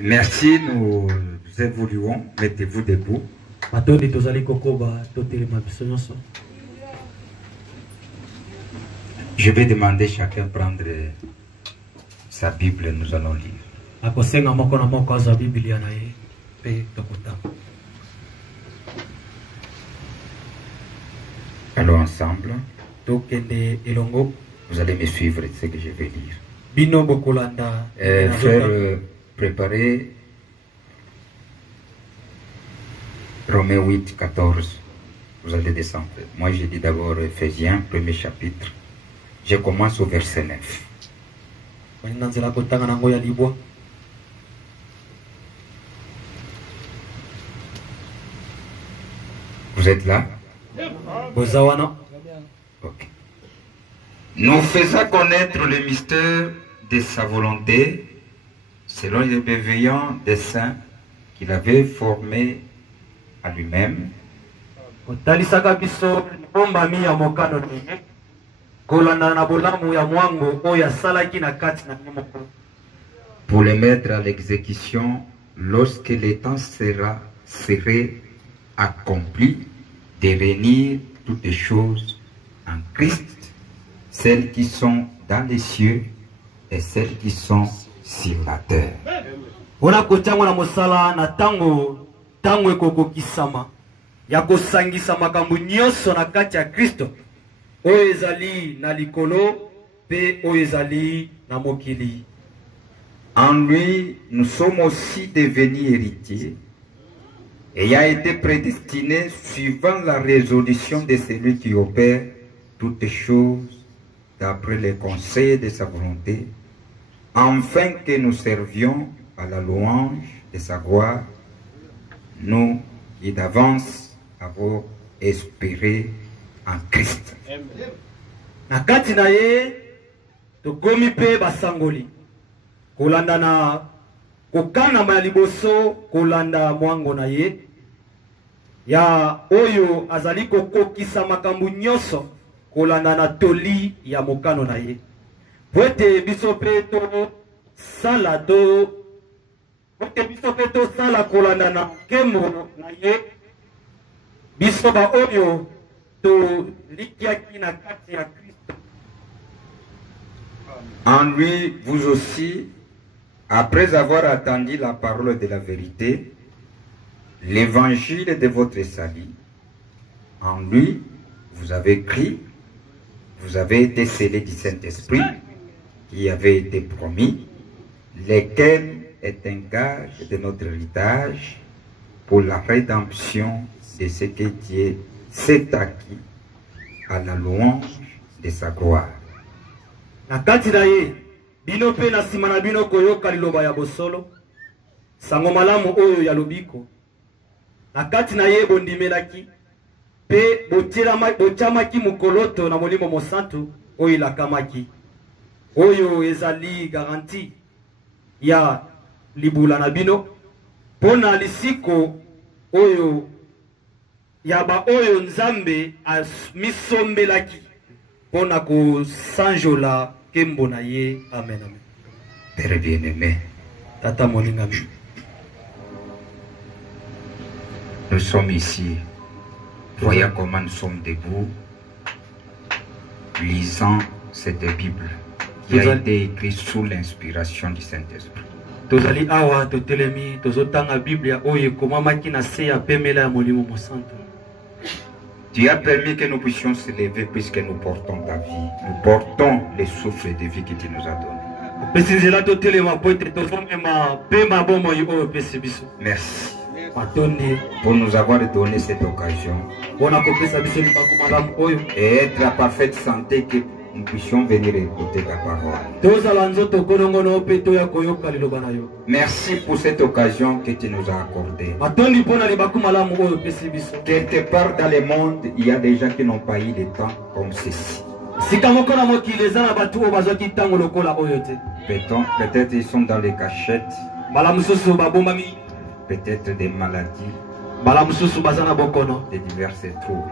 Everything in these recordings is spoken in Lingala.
Merci, nous évoluons. Mettez-vous debout. Je vais demander chacun de prendre sa Bible, nous allons lire. Allons ensemble. Vous allez me suivre, ce que je vais lire. Faire préparer Romains 8, 14. Vous allez descendre. Moi, j'ai dit d'abord Ephésiens, premier chapitre. Je commence au verset 9. Vous êtes là? Ok. Nous faisons connaître le mystère de sa volonté selon les bienveillants desseins qu'il avait formés à lui-même pour les mettre à l'exécution lorsque le temps serait accompli de réunir toutes les choses en Christ, celles qui sont dans les cieux et celles qui sont sur la terre. En lui, nous sommes aussi devenus héritiers, ayant été prédestinés suivant la résolution de celui qui opère toutes choses d'après les conseils de sa volonté, afin que nous servions à la louange de sa gloire, nous qui d'avance avons espéré en Christ. Nakati na ye tokomi pe basangoli kolanda na kokana ma liboso kolanda mwango na ye ya oyo azali kokokisa makambo nyonso kolanda na toli ya mokano na ye poete biso pe to sala to poete biso pe to sala kolanda na kemo na ye biso ba oyo to likiaki na kati ya Kristo. En lui, vous aussi, après avoir attendu la parole de la vérité, l'évangile de votre salut, en lui, vous avez cru, vous avez été scellés du Saint-Esprit qui avait été promis, lequel est un gage de notre héritage pour la rédemption de ce que Dieu s'est acquis à la louange de sa gloire. Nakati na ye bino pe na sima na bino koyoka liloba ya bosolo sango malamu oyo ya lobiko nakati na ye bondimelaki pe bochamaki mukoloto na molimo mosantu oyo ilakamaki oyo ezali garanti ya libula na bino pona lisiko oyo yaba oyo nzambe amisombelaki pona ko sanjola kembo na ye. Amen, amen. Père bien-aimé, tata molingami, nous sommes ici, voyons comment nous sommes debout, lisant cette Bible qui a été écrite sous l'inspiration du Saint-Esprit. tozali awa totelemi tozotanga Biblia oyo komamaki na se ya pemela ya molimo mosantu. Tu as permis que nous puissions se lever puisque nous portons ta vie. Nous portons les souffles de vie que tu nous as donnés. Merci pour nous avoir donné cette occasion et être à parfaite santé que nous puissions venir écouter ta parole. Merci pour cette occasion que tu nous as accordée. Quelque part dans le monde, il y a des gens qui n'ont pas eu le temps comme ceci. Peut-être ils sont dans les cachettes. Peut-être des maladies. De diverses troubles.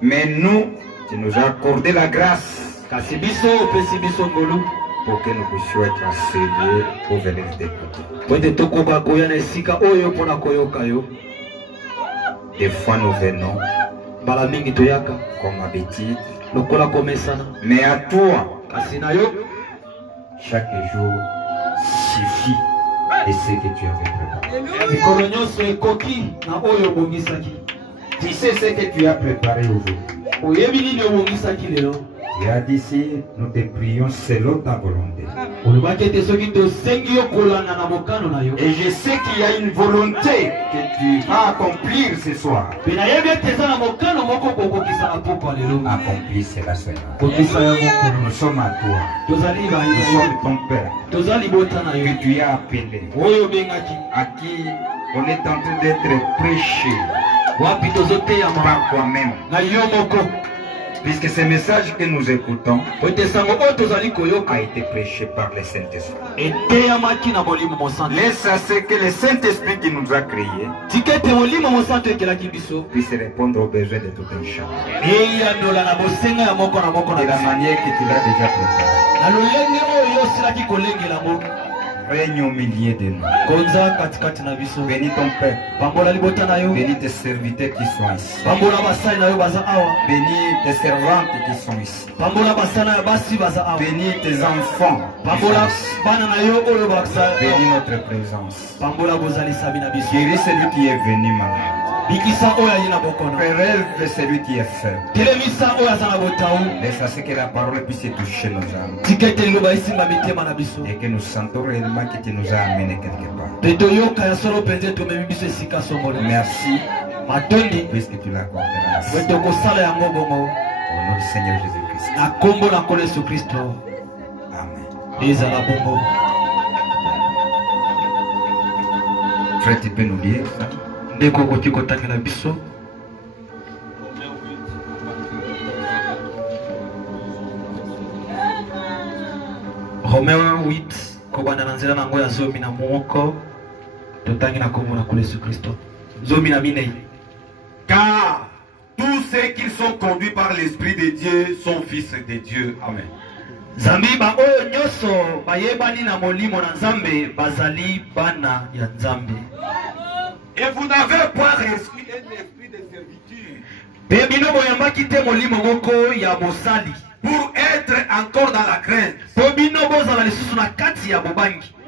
Mais nous, tu nous as accordé la grâce pour que nous puissions être enseignés pour venir d'écouter. Des fois nous venons comme habitude, mais à toi, chaque jour suffit de ce que tu avais préparé. Tu sais ce que tu as préparé aujourd'hui. Tu as dit si nous te prions selon ta volonté. Et je sais qu'il y a une volonté que tu vas accomplir ce soir. Accomplis cela Seigneur. Nous sommes à toi. Nous sommes ton Père. Que tu as appelé. À qui on est en train d'être prêché par toi-même. Puisque ce message que nous écoutons a été prêché par le Saint-Esprit. Laisse à ce que le Saint-Esprit qui nous a créés puisse répondre aux besoins de tout un chacun. De la manière que tu l'as déjà préparé. Règne au milieu de nous. Bénis ton Père. Bénis tes serviteurs qui sont ici. Bénis tes servantes qui sont ici. Bénis tes enfants. Bénis notre présence. Guéris celui qui est venu malade. Relève celui qui est faible. Laisse à ce que la parole puisse toucher nos âmes. Et que nous sentons réellement que tu nous as amenés quelque part. Merci. Puisque tu l'accorderas. Au nom du Seigneur Jésus-Christ. Amen. Frère, tu peux nous lire ça? Romains 8 kobanda na nzela nango ya zomi na moko totangi na kombo na Yesu Kristo. Zomi na minei. Car tous ceux qui sont conduits par l'Esprit de Dieu sont fils de Dieu. Amen. Zambi ba oyo nyoso bayebani na molimo na Nzambe bazali bana ya Nzambe. Et vous n'avez point reçu un esprit de servitude pour être encore dans la crainte.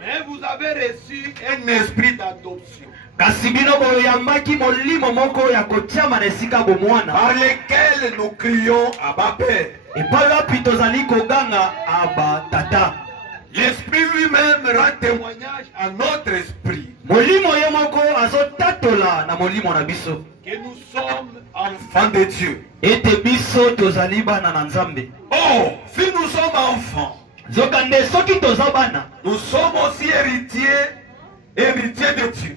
Mais vous avez reçu un esprit d'adoption par lequel nous crions Abba Père. L'Esprit lui-même rend témoignage à notre esprit que nous sommes enfants de Dieu. Oh, si nous sommes enfants, nous sommes aussi héritiers de Dieu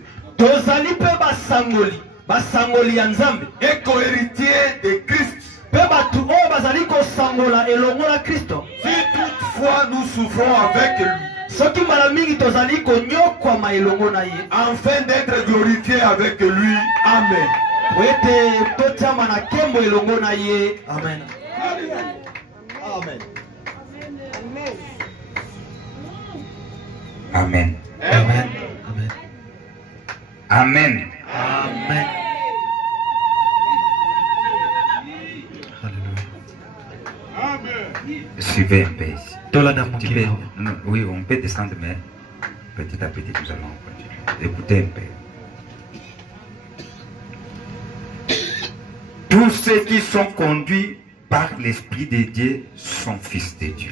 et co-héritiers de Christ. Si toutefois nous souffrons avec lui, afin d'être glorifiés avec lui. Amen. Amen. Amen. Amen. Amen. Amen. Suivez un peu ici. Amen. Oui, on peut descendre, mais petit à petit, nous allons continuer. Écoutez un peu. Tous ceux qui sont conduits par l'Esprit de Dieu sont fils de Dieu.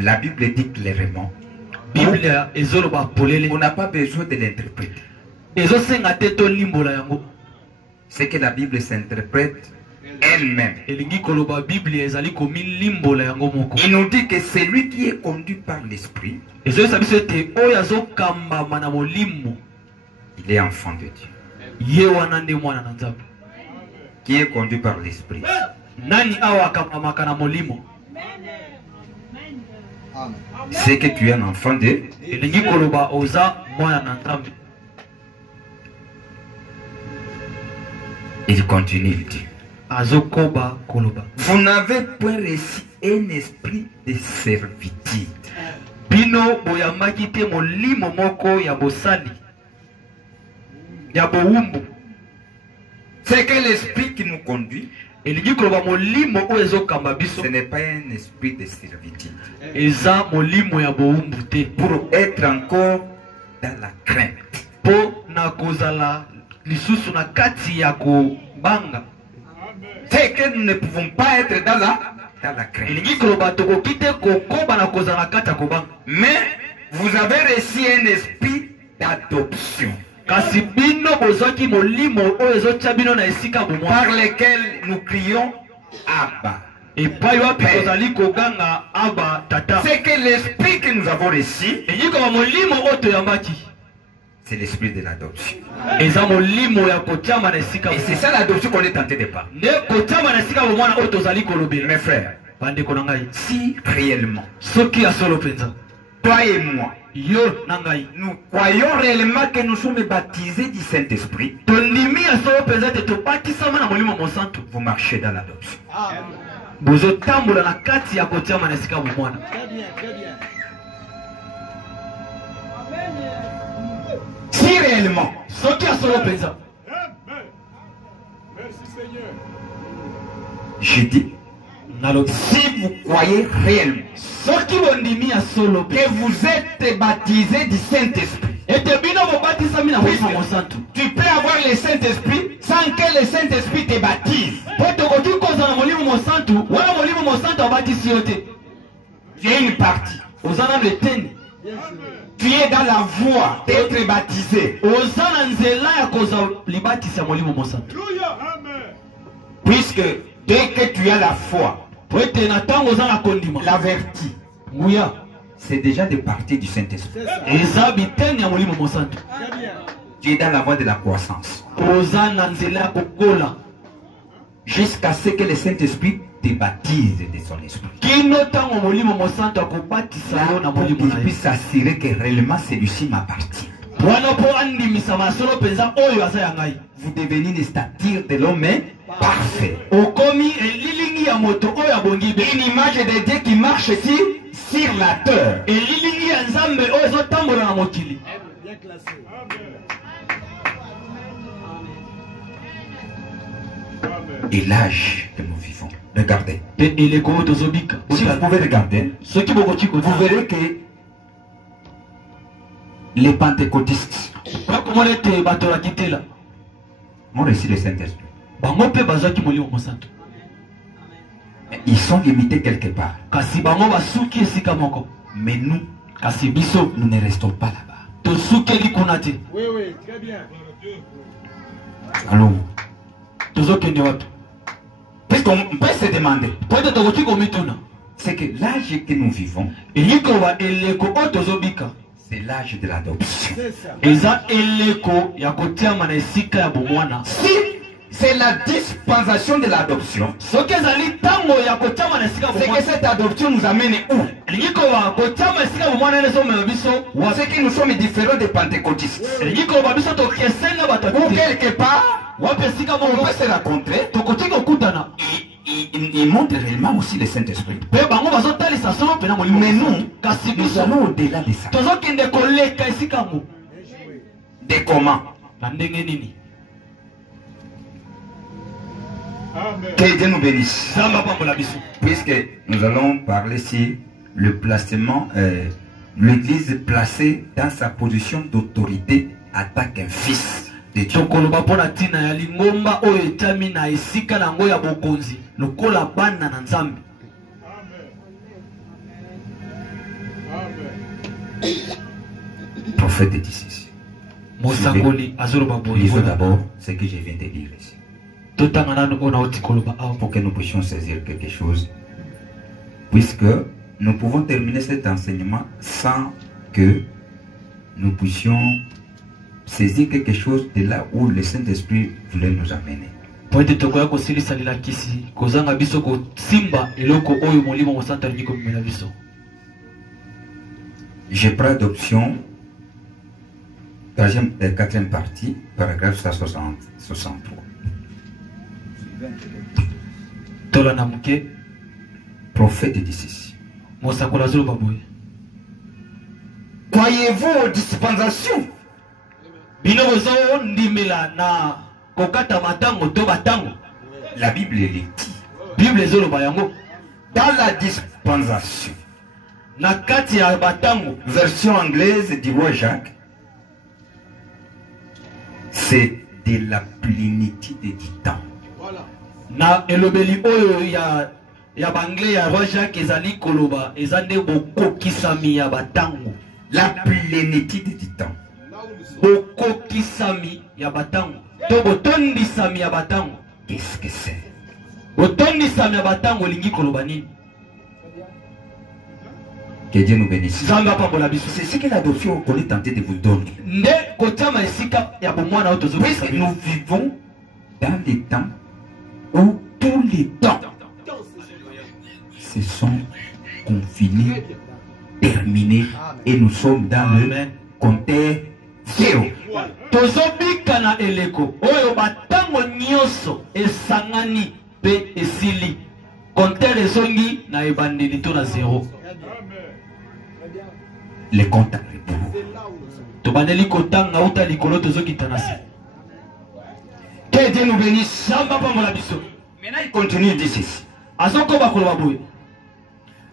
La Bible dit clairement. On n'a pas besoin de l'interpréter. C'est que la Bible s'interprète elle-même. Il nous dit que celui qui est conduit par l'Esprit, il est enfant de Dieu. Qui est conduit par l'Esprit. C'est que tu es un enfant de Dieu. Il continue, il dit. Azokoba koloba. Vous n'avez point reçu un esprit de servitude. Bino boyambaki te molimo moko ya bosali. Ya bowumbu. C'est que l'esprit qui nous conduit, Elingi koloba molimo o ezokamba biso. ce n'est pas un esprit de servitude. Eza molimo ya bowumbu te. Pour être encore dans la crainte. Po na kozala lisusu na kati ya kobanga. C'est que nous ne pouvons pas être dans la crainte. Elingi koloba tokoki te kokoba na kozala na kati ya kobanga. Mais vous avez reçu un esprit d'adoption. Kasi bino bozwaki molimo o ezotya bino na esika bomwa. Par lequel nous crions Abba. Epai wapi kozali koganga Abba tata. C'est que l'esprit que nous avons reçu, Elingi koloba molimo o toyambaki. c'est l'esprit de l'adoption. Eza molimo ya kotyama na esika Et c'est bomwa. ça l'adoption qu'on est tenté de parler. Ne kotyama na esika bomwa na o tozali kolobela. Mes frères, Bandeko na ngai. si réellement, Soki ya solo penza. toi et moi, Yo na ngai. nous croyons réellement que nous sommes baptisés du Saint-Esprit, Tondimi ya solo penza te tobatisama na molimo mosantu. vous marchez dans l'adoption. Bozotambola na kati ya kotyama na esika bomwa. Très bien, très bien. Si réellement, Soki ya solo penza. Merci Seigneur. je dis, Nalobi. si vous croyez réellement Soki bondimi ya solo penza. que vous êtes baptisés du Saint-Esprit, Ete bino bobatisami na molimo mosantu. tu peux avoir le Saint-Esprit sans que le Saint-Esprit te baptise. Po tokoki kozala na molimo mosantu, wana molimo mosantu abatisi yo te. Tu es une partie. Oza na leteni. Tu es dans la voie d'être baptisé. Oza na nzela ya kozwa libatisi ya molimo mosantu. Alléluia. Amen. Puisque dès que tu as la foi, Po ete na ntango oza na kondima. l'averti, Nguya. c'est déjà des parties du Saint-Esprit. C'est ça. Eza biteni ya molimo mosantu. Très bien. Tu es dans la voie de la croissance. Oza na nzela ya kokola. Jusqu'à ce que le Saint-Esprit te baptise de son esprit. Kino ntango molimo mosantu akobatisa yo na Pour molimo qu'il na ye. puisse s'assurer que réellement celui-ci m'appartient. Wana po andimisama solo penza oyo aza ya ngai. Vous devenez une stature de l'homme parfait. Okomi elilingi ya moto oyo abongi be. Une image de Dieu qui marche sur la terre. Elilingi ya nzambe oyo ezotambola na mokili. Bien classé. Et l'âge que nous vivons. Regardez. Pe eleko oyo tozobika. Si vous pouvez regarder, Soki bokoki vous kotala. verrez que les pentecôtistes Bakomona ete bato bakitela. ont reçu le Saint-Esprit. Bango mpe bazwaki molimo mosantu. Ils sont limités quelque part. Kasi bango basuki esika moko. Mais nous, Kasi biso nous ne restons pas là-bas. tosukeli kuna te. Oui, oui, très bien. Allons. Tozokende wapi? Puisqu'on peut se demander, Po ete tokoki komituna. c'est que l'âge que nous vivons, Elingi koloba eleko oyo tozobika. c'est l'âge de l'adoption. C'est ça. Eza eleko ya kotiama na esika ya bomwana. Si c'est la dispensation de l'adoption, Soki ezali ntango ya kotiama na esika ya c'est que bomwana. cette adoption nous amène où? Elingi koloba kotiama esika ya bomwana ene ezomema biso. C'est que nous sommes différents des pentecôtistes. Elingi koloba biso tokesenga bato Ou ya kite. quelque part, Wapi esika on moko peut se rencontrer. tokoki kokutana. Il montre réellement aussi le Saint-Esprit. Mpe bango bazotalisa solo mpe na molimo. Mais nous, Kasi nous biso allons au-delà de ça. tozokende koleka esika yango. De comment? Na ndenge nini? Amen. Que Dieu nous bénisse. Nzambe apambola biso. Puisque nous allons parler sur le placement, l'Église placée dans sa position d'autorité attaque un fils de Dieu. tokoloba mpo na ntina ya lingomba oyo etami na esika na yango ya bokonzi lokola bana na nzambe. Amen. Prophète dit ceci. mosakoli azoloba boye. Lisons d'abord ce que je viens de lire ici. totanga nano oyo nauti koloba awa Pour que nous puissions saisir quelque chose. Puisque nous pouvons terminer cet enseignement sans que nous puissions saisir quelque chose de là où le Saint-Esprit voulait nous amener. po ete tokoya kosilisa lelakisi kozanga biso kosimba eloko oyo molimo mosantu alingi komemela biso. Je prends adoption, quatrième partie, paragraphe 163. Tolana muke. Prophète dit ceci. Mosakola zolo baboye. Croyez-vous aux dispensations? Bino bozo ndimela na kokata matango to batango. La Bible est dit. Bible zolo bayango. Dans la dispensation. Na kati ya batango. Version anglaise du roi Jacques. C'est de la plénitude du temps. Na elobeli oyo ya bangle ya roi Jacques ezali koloba ezande bokokisami ya batango. La plénitude du temps. Bokokisami ya batango. To botondisami ya batango. Qu'est-ce que c'est? Botondisami ya batango lingi koloba nini? Que Dieu nous bénisse. C'est ce que l'adoption qu'on est tenté de vous donner. Puisque nous vivons dans des temps où tous les temps se sont confinés, terminés, et nous sommes dans le compteur zéro. Tozobikana eleko oyo batango nyoso esangani pe esili compteur ezongi na ebandeli to na zéro. Les comptes à rebours. Tobandeli kotanga uta likolo tozoki tanasi. Que Dieu nous bénisse. Samba pa mola biso. Maintenant il continue de dire ceci. Azoko ba koloba boye.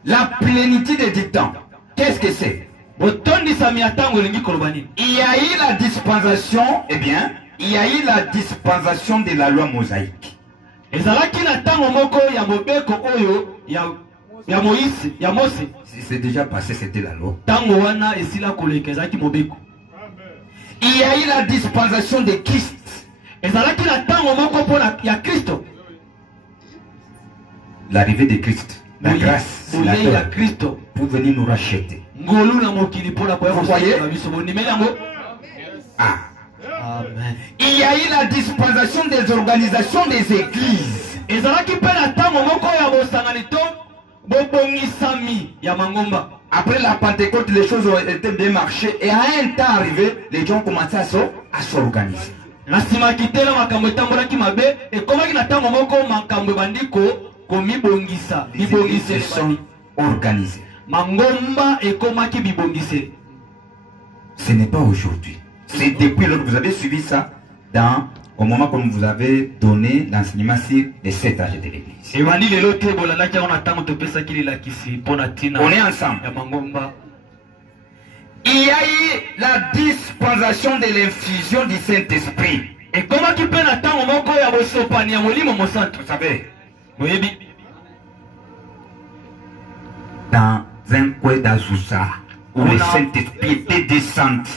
La plénitude du temps. Qu'est-ce que c'est? Il y a eu la dispensation, eh bien, il y a eu la dispensation de la loi mosaïque. C'est déjà passé, c'était la loi. Il y a eu la dispensation de Christ. L'arrivée de Christ, la grâce, la Christ pour venir nous racheter. Vous voyez? Ah. Amen. Il y a eu la dispensation des organisations des églises. Après la Pentecôte, les choses ont été bien marchées et à un temps arrivé, les gens ont commencé à s'organiser. Ils se sont organisés. Ce n'est pas aujourd'hui. C'est depuis lors que vous avez suivi ça au moment où vous avez donné l'enseignement sur les 7 âges de l'église. On est ensemble. Il y a eu la dispensation de l'infusion du Saint-Esprit. Et comment tu peux attendre vous savez, dans un coin d'Azusa où le Saint-Esprit était descendu.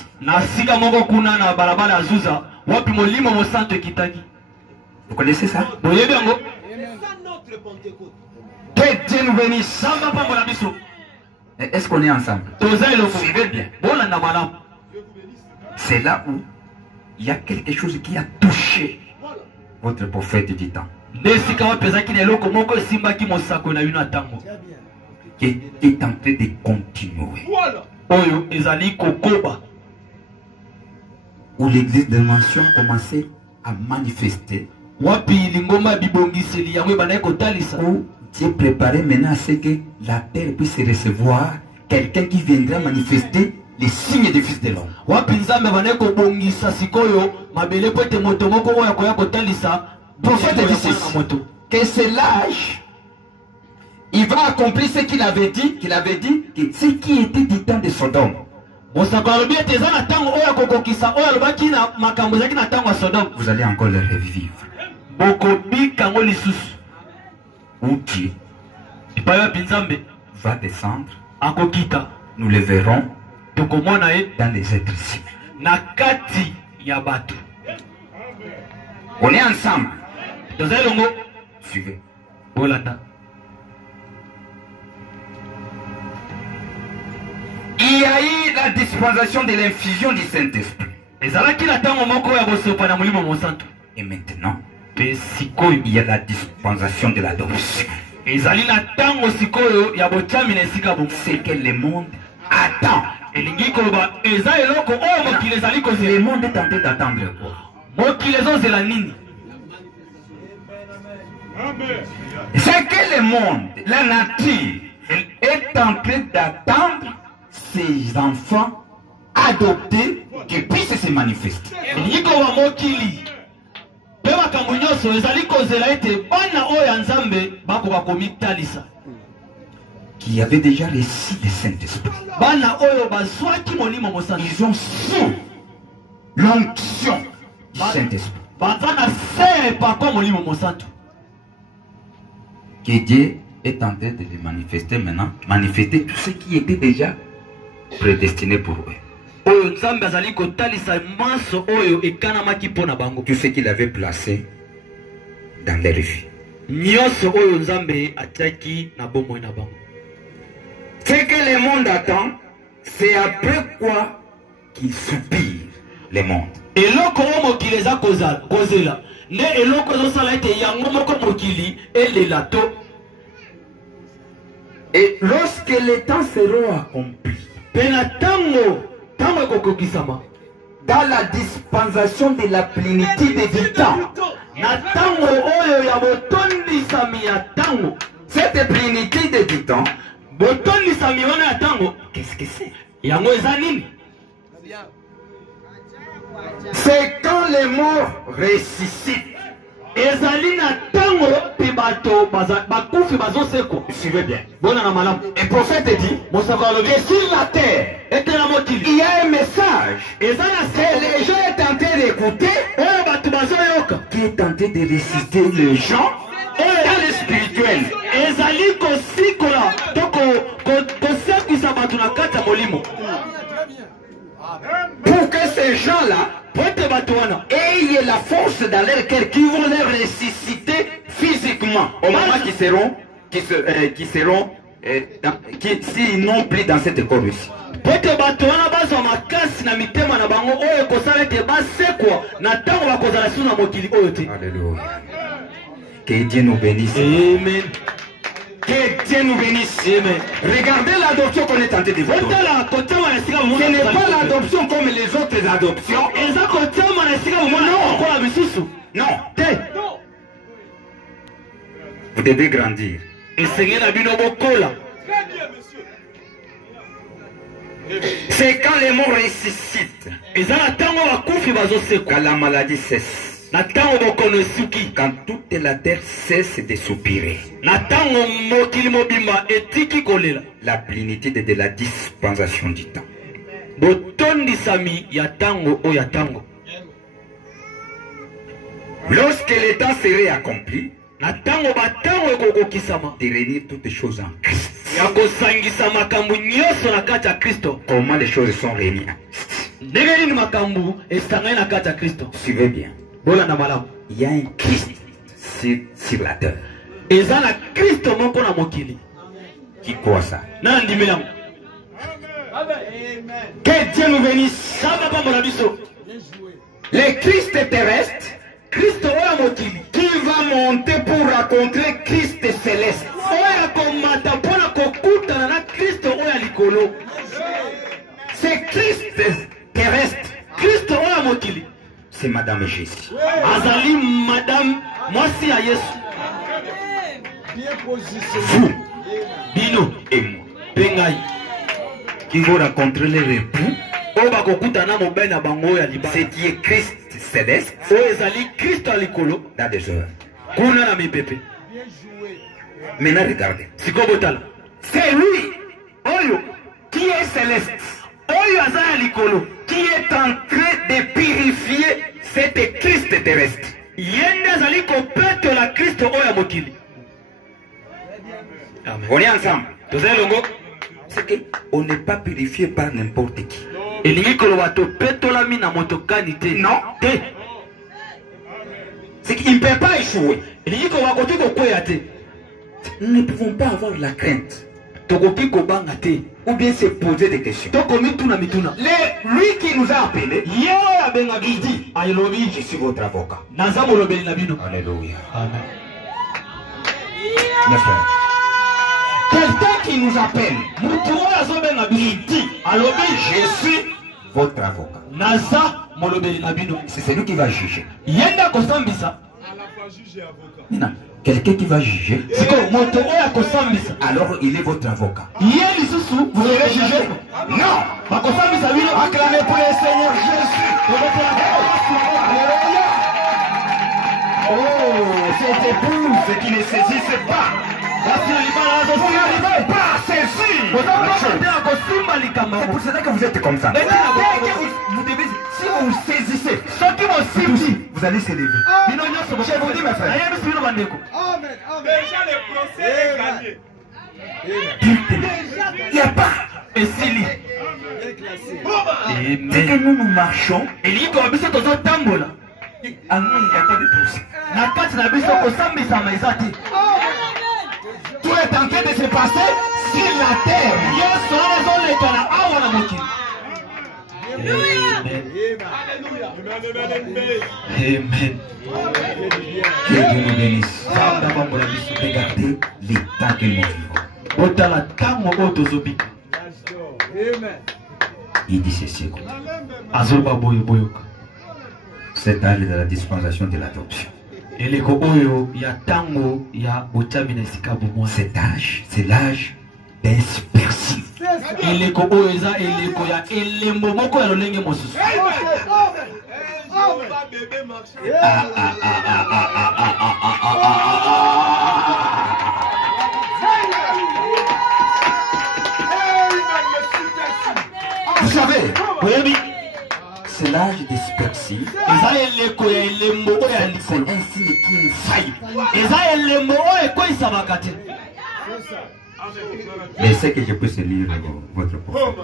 Vous connaissez ça? Que Dieu nous bénisse. Est-ce qu'on est ensemble? Suivez bien. C'est là où il y a quelque chose qui a touché votre prophète du temps. Qui est en train de continuer. Où l'église de mention commençait à manifester. Où Dieu préparait maintenant à ce que la terre puisse recevoir quelqu'un qui viendra manifester les signes du Fils de l'homme. Prophète dit ceci, que c'est l'âge. Il va accomplir ce qu'il avait dit, que ce qui était du temps de Sodome. Vous allez encore le revivre. Où Dieu va descendre. Nous le verrons dans les êtres humains. On est ensemble. Suivez. Il y a eu la dispensation de l'infusion du Saint-Esprit. Et maintenant, il y a la dispensation de l'adoption. C'est que le monde attend. Le monde est en train d'attendre quoi? C'est que le monde, la nature, est en train d'attendre ces enfants adoptés qui puissent se manifester. Qui avaient déjà reçu le Saint-Esprit. Ils ont su l'onction du Saint-Esprit. Que Dieu est en train de les manifester maintenant, manifester tout ce qui était déjà prédestiné pour eux. Tout ce qu'il avait placé dans leur vie. Ce que le monde attend, c'est après quoi qu'il soupire le monde. Et lorsque les temps seront accomplis, dans la dispensation de la plénitude du temps, cette plénitude du temps, qu'est-ce que c'est? C'est quand les morts ressuscitent. Suivez bien. Et prophète dit que sur la terre, il y a un message que les gens sont en train d'écouter, qui est en train de ressusciter les gens dans le spirituel. Pour que ces gens-là aient la force dans leur cœur qui vont les ressusciter physiquement au moment s'ils n'ont plus dans cette corps ici. Alléluia. Que Dieu nous bénisse. Amen. Que Dieu nous bénisse. Amen. Regardez l'adoption qu'on est tenté de voir. Ce n'est pas l'adoption comme les autres adoptions. Non. Vous devez grandir. C'est quand les morts ressuscitent, quand la maladie cesse, quand toute la terre cesse de soupirer, la plénitude de la dispensation du temps. Lorsque le temps serait accompli, de réunir toutes les choses en Christ. Comment les choses sont réunies? Suivez bien. Il y a un Christ sur la terre. Qui croit ça? Que Dieu nous bénisse. Le Christ terrestre qui va monter pour rencontrer Christ céleste. C'est Christ terrestre. C'est Madame Jésus. Vous, Bino et moi, qui vont rencontrer les époux, ce qui est Christ céleste, dans des heures. Maintenant regardez. C'est lui qui est céleste, qui est en train de purifier cette Christ terrestre. On est ensemble. C'est qu'on n'est pas purifié par n'importe qui. Non. C'est qu'il ne peut pas échouer. Nous ne pouvons pas avoir la crainte ou bien se poser des questions. Lui qui nous a appelés, il dit, je suis votre avocat. Alléluia. Amen. Mes frères, quelqu'un qui nous appelle, il dit, je suis votre avocat. C'est celui qui va juger. Quelqu'un qui va juger. Alors il est votre avocat. Vous allez juger? Non. Acclamez pour le Seigneur Jésus. Oh, cette épouse qui ne saisissait pas. Vous n'arrivez pas à saisir. C'est pour cela que vous êtes comme ça. Si vous saisissez, vous allez s'élever. Je vous dis, mes frères. Déjà le procès est gagné. Il n'y a pas. Et s'il y dès que nous marchons, il y a pas de procès. Tout est en train de se passer sur la terre. Amen. Que Dieu nous bénisse. Regardez l'état que nous vivons. Il dit ceci. Cet âge de la dispensation de l'adoption. Cet âge, c'est l'âge dispersif. Vous savez, c'est l'âge dispersif. C'est un signe qui est failli. Laissez que je puisse lire votre prophète.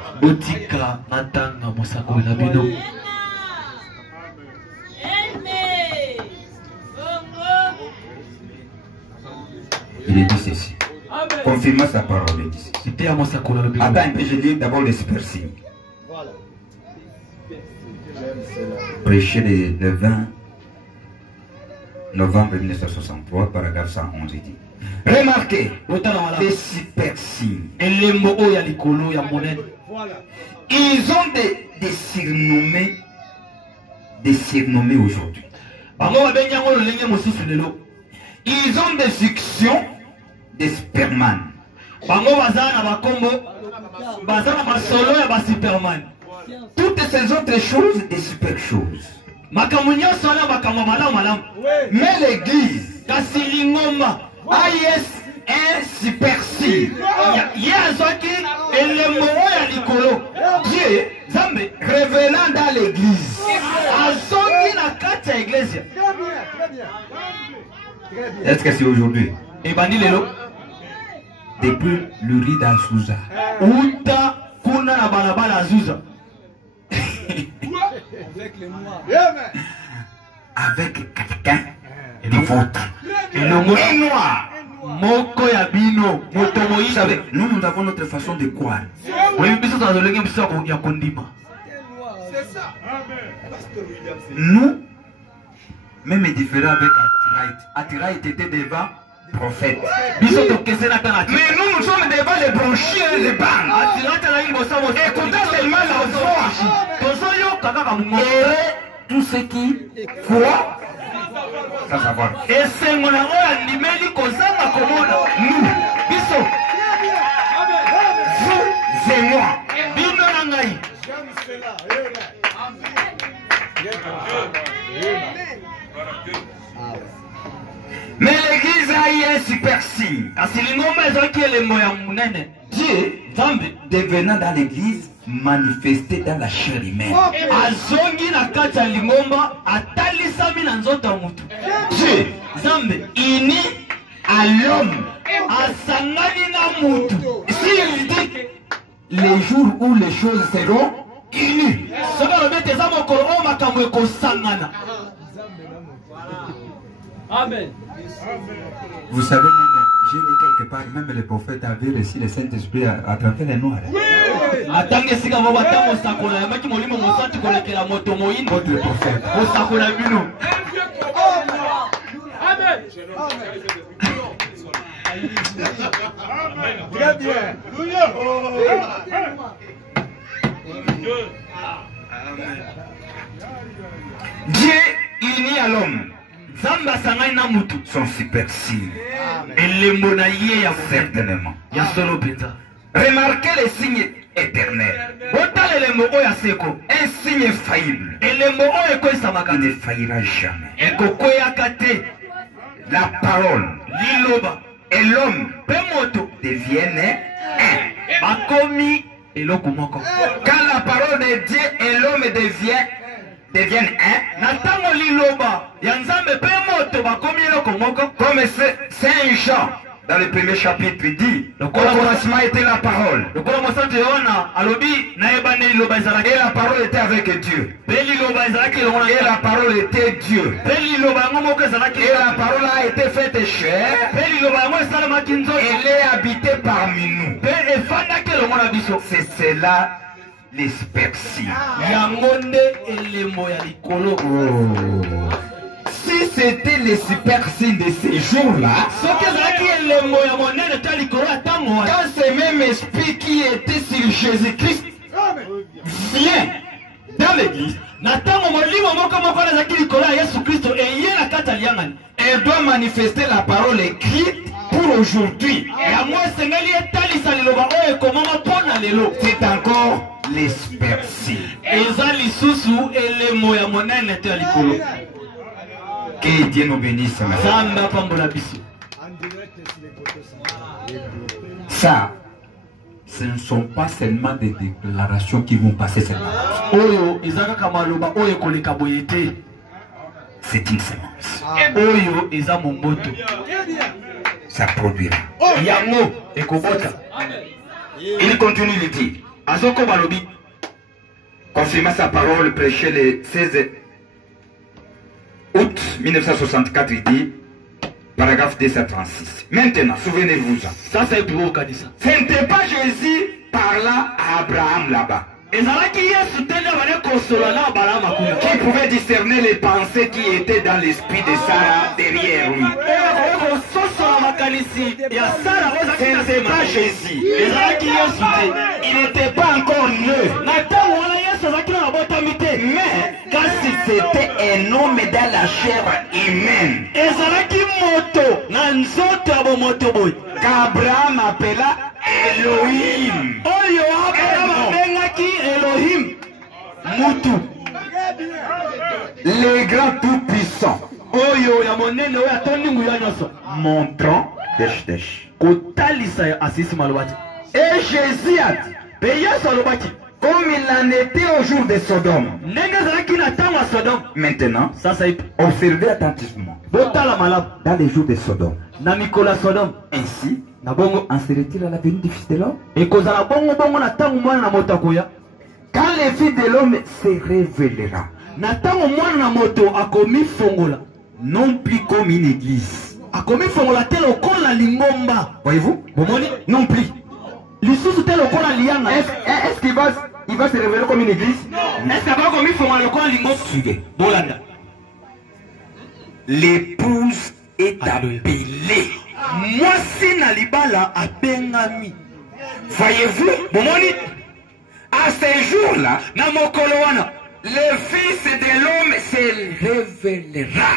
Il est dit ceci. Confirmez sa parole. Il dit ceci. Attends un peu, je lis d'abord le dispersif. Prêché le 20 novembre 1963, paragraphe 111, il dit. Remarquez, les supersignes. Ils ont des surnommés aujourd'hui. Ils ont des fictions des Superman. Toutes ces autres choses, des super choses. Mais l'église, un super signe. Dieu, révélant dans l'église. Est-ce que c'est aujourd'hui? Depuis le riz d'Azusa. Avec quelqu'un de votre. Et le mot est noir. Vous savez, nous avons notre façon de croire. Nous, même différents avec Atiraït était devant prophète. Mais nous sommes devant les branchies et les bancs. Écoutez seulement la voix. Et tous ceux qui croient sans savoir. Et c'est mon amour animé kozanga komona. Nous, biso. Vous et moi. Bino nangai. Mais l'église a eu un super signe. Dieu, devenant dans l'église, manifesté dans la chair humaine. Dieu, ini à l'homme. S'il dit les jours où les choses seront unies. Amen. Vous savez, même, j'ai lu quelque part, même les prophètes avaient reçu le Saint-Esprit à travers les noirs. Votre prophète. Amen. Très bien. Dieu unit à l'homme. son supersigne. Certainement. Remarquez les signes éternels. Un signe infaillible. Il ne faillira jamais. La parole et l'homme deviennent un. Quand la parole de Dieu et l'homme deviennent un, comme Saint Jean dans le premier chapitre dit, au commencement était la parole. Et la parole était avec Dieu. Et la parole était Dieu. Et la parole a été faite chair. Elle est habitée parmi nous. C'est cela l'espèce. Si c'était les super signes de ces jours-là, quand ce même esprit qui était sur Jésus-Christ vient dans l'église, elle doit manifester la parole écrite pour aujourd'hui. C'est encore l'espèce. Que Dieu nous bénisse. Ça, ce ne sont pas seulement des déclarations qui vont passer seulement. C'est une semence. Ça produira. Il continue de dire, confirmant sa parole, prêcher le 16 août 1964, il dit, paragraphe 236. Maintenant, souvenez-vous-en. Ce n'était pas Jésus parlant à Abraham là-bas, qui pouvait discerner les pensées qui étaient dans l'esprit de Sarah derrière lui. Ce n'était pas Jésus. Il n'était pas encore né. Mais quand c'était un homme dans la chair humaine, qu'Abraham appela Elohim. Le grand tout-puissant, montrant et Jésus a dit, comme il en était au jour de Sodome. Maintenant, observez attentivement. Dans les jours de Sodome. Ainsi, en serait-il à la venue du Fils de l'homme? Quand le Fils de l'homme se révélera, non plus comme une église. Voyez-vous? Non plus. Est-ce qu'il va se révéler comme une église? Suivez. L'épouse est appelée. Moi, c'est Nalibala à Bengami. Voyez-vous? À ces jours-là, le Fils de l'homme se révélera.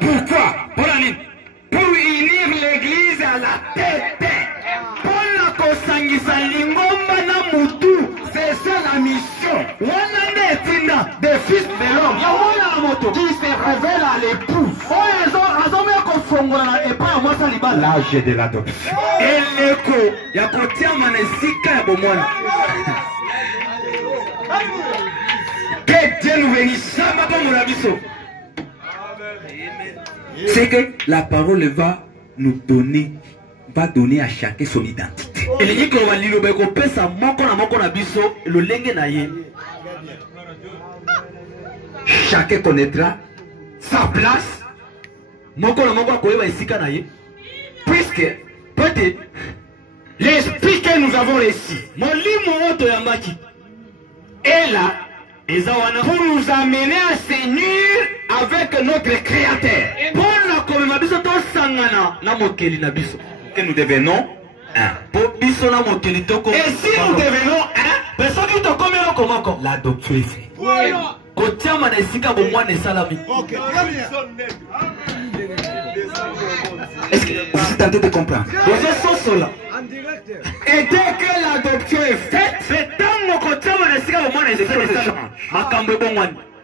Pourquoi? Pour unir l'église à la tête. C'est ça la mission des fils de l'homme qui se révèle à l'épouse. L'âge de l'adoption. Que Dieu nous bénisse. C'est que la parole va nous donner, va donner à chacun son identité. Chacun connaîtra sa place. Puisque peut-être l'esprit que nous avons reçu est là pour nous amener à s'unir avec notre Créateur. Que nous devenons un. Et si nous devenons un, Personne qui te commet comment? L'adoption est faite. Voilà. Kotiama na esika bomwana esalami. Ok, très bien. Est-ce que vous êtes tenté de comprendre? En direct. Et dès que l'adoption est faite,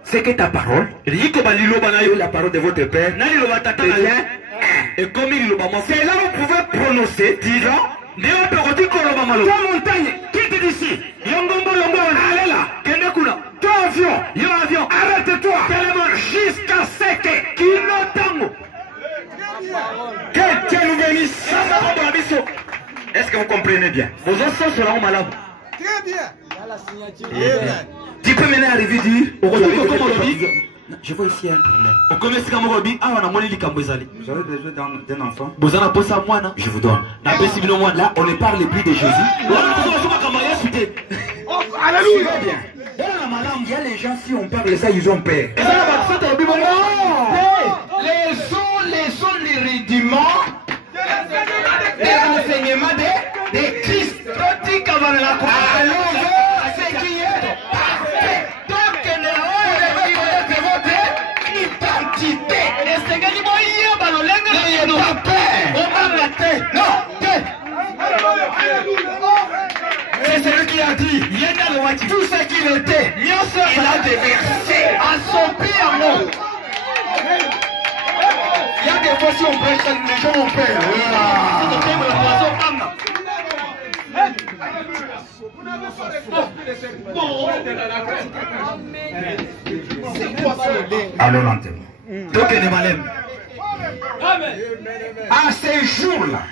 c'est que ta parole, la parole de votre père, devient et comme il le maman, c'est là où vous pouvez prononcer, disant, toi montagne, quitte d'ici. Allez là. Toi avion, arrête-toi. Jusqu'à ce que Dieu nous bénisse. Est-ce que vous comprenez bien? Très bien. Tu peux maintenant arriver dire, Je vois ici un problème. j'avais besoin d'un enfant. Je vous donne. Là, on ne parle plus de Jésus. Alléluia. Il y a les gens, si on parle ça, ils ont peur. Laissons les rudiments des enseignements de Christ. Allons vers ce qui est parfait. Donc, de votre identité. N'ayez pas peur. Non, c'est celui qui a dit tout ce qu'il était, il a déversé à son pied à mort. Il y a des fois si on prêche, les gens ont peur. Allons lentement. À ces jours-là,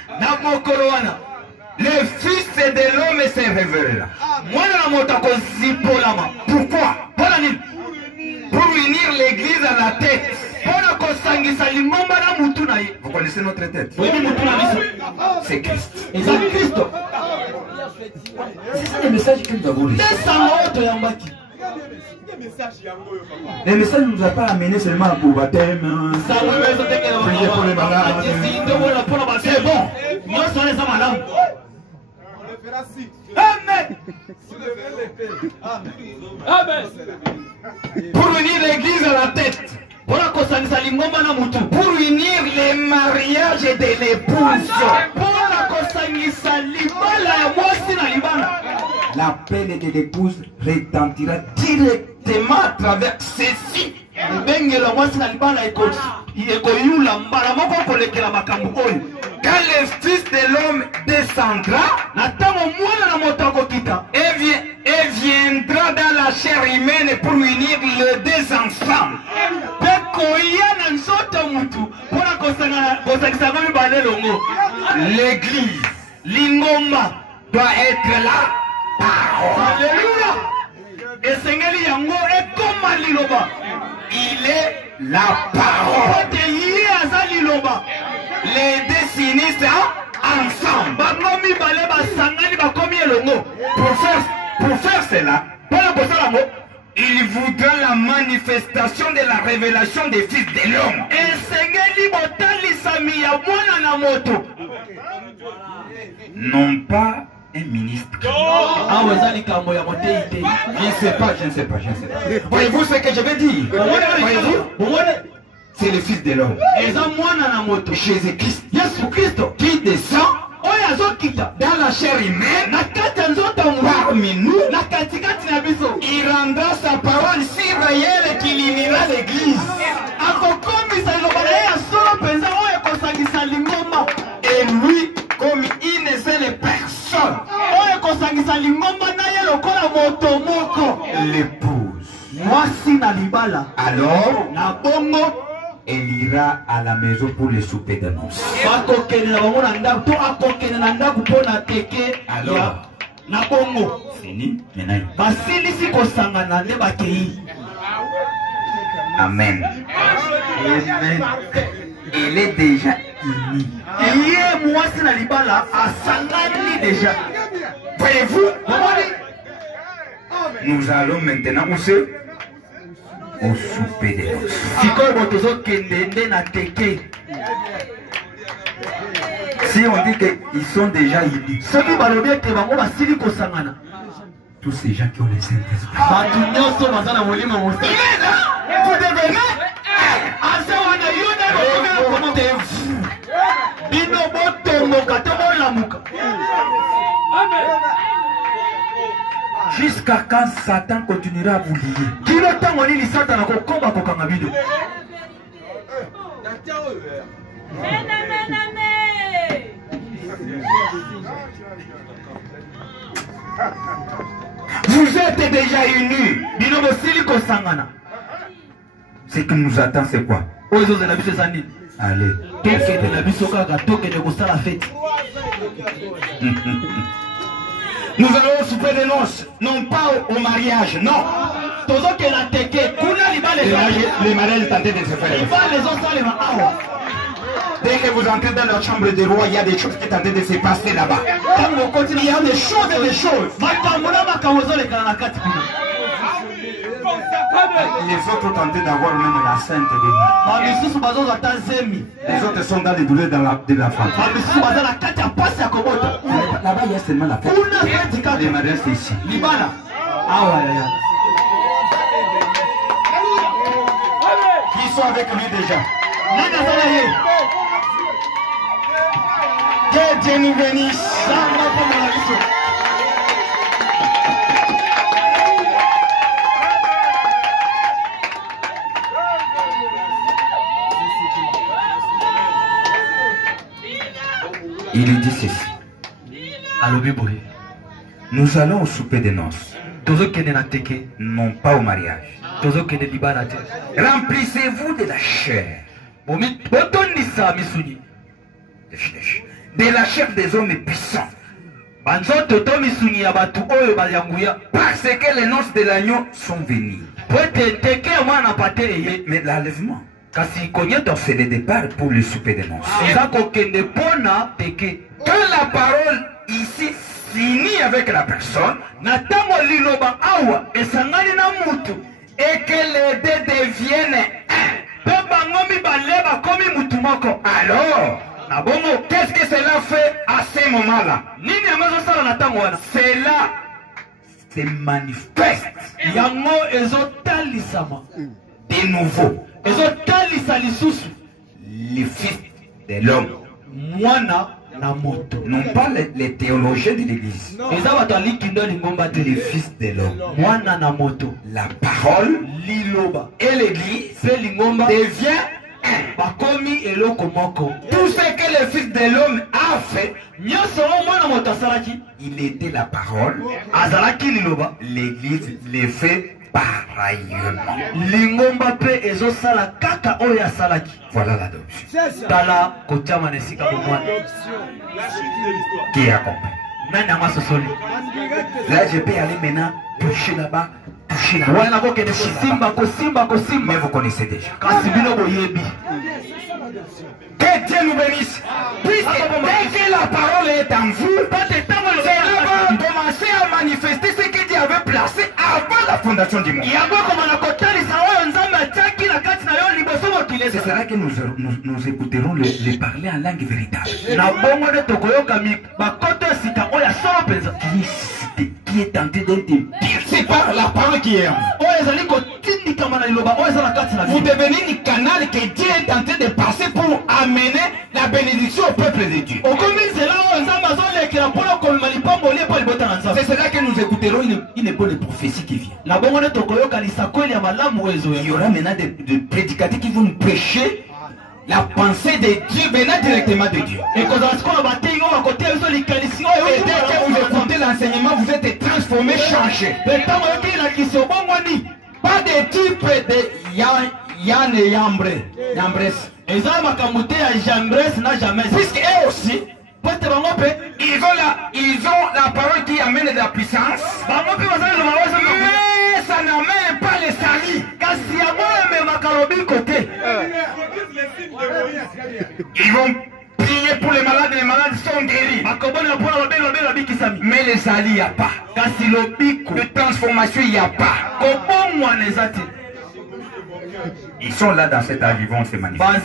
le Fils de l'homme se révélera. Pourquoi? Pour unir l'église à la tête. Vous connaissez notre tête? C'est Christ. C'est ça le message que nous avons reçu. Le message ne nous a pas amené seulement pour baptême. Prier pour les malades. C'est bon. Amen. Pour unir l'église à la tête. Pour unir les mariages de l'épouse. L'appel de l'épouse retentira directement à travers ceci. Quand le Fils de l'homme descendra et viendra dans la chair humaine pour unir les deux ensemble. L'église, l'ingoma, doit être la parole. Alléluia. Il est la parole. Les deux s'unissent ensemble. Pour faire cela, il voudra la manifestation de la révélation des fils de l'homme. Non pas un ministre. Je ne sais pas. Voyez-vous ce que je veux dire? Voyez-vous? C'est le Fils de l'homme. Jésus-Christ. Qui descend dans la chair humaine parmi nous. Il rendra sa parole si réelle qu'il unira l'église. Et lui, comme une seule personne, l'épouse. Alors, elle ira à la maison pour le souper de noces. Alors, fini, maintenant. Amen. Amen. Elle est déjà unie. Voyez-vous? Nous allons maintenant où c'est? Au souper de noces. Si on dit qu'ils sont déjà unis, tous ces gens qui ont le Saint-Esprit. Il est là. Vous devenez. Jusqu'à quand Satan continuera à vous lier. Vous êtes déjà unis. Ce qui nous attend, c'est quoi? Allez. Nous allons souper de noces, non pas au mariage, non. Les mariages est tenté de se faire. Dès que vous entrez dans la chambre des rois, il y a des choses qui sont en train de se passer là-bas. Il y a des choses et des choses. Les autres ont tenté d'avoir même la sainte de Dieu. Les autres sont dans les douleurs de la femme. Là-bas, il y a seulement la fête. Les mariages, c'est ici. Qui sont avec lui déjà? Que Dieu nous bénisse. Il dit ceci. Nous allons au souper de noces, non pas au mariage. Remplissez-vous de la chair. De la chair des hommes puissants. Parce que les noces de l'agneau sont venues. Mais l'enlèvement, c'est le départ pour le souper de noces. Quand la parole ici finit avec la personne, et que les deux deviennent un, alors, qu'est-ce que cela fait à ce moment-là? Cela se manifeste de nouveau les fils de l'homme, non pas les théologiens de l'église, les fils de l'homme. La parole et l'église devient tout ce que le fils de l'homme a fait, il était la parole, l'église le fait pareillement. Voilà l'adoption. Qui accompagne. Là, je peux aller maintenant toucher là-bas, toucher là-bas. Mais vous connaissez déjà. Que Dieu nous bénisse. Puisque dès que la parole est en vous, cela va commencer à manifester ce que Dieu avait placé avant la fondation du monde. C'est cela que nous écouterons les parler en langue véritable. Qui est tenté d'être pire. C'est par la parole qui est en vous. Devenez un canal que Dieu est tenté de passer pour amener la bénédiction au peuple de Dieu. C'est cela que nous écouterons une bonne prophétie qui vient. Il y aura maintenant des prédicateurs qui vont nous prêcher la pensée de Dieu venant directement de Dieu. Et dès que vous écoutez l'enseignement, vous êtes transformé, changé. Pas de type de Yann et Yambres. Puisque eux aussi, ils ont la parole qui amène de la puissance. Mais ça n'amène pas les salis. Ils vont prier pour les malades sont guéris. Mais les salis, il n'y a pas. De transformation, il n'y a pas. Ils sont là dans cet âge, ils vont se manifester.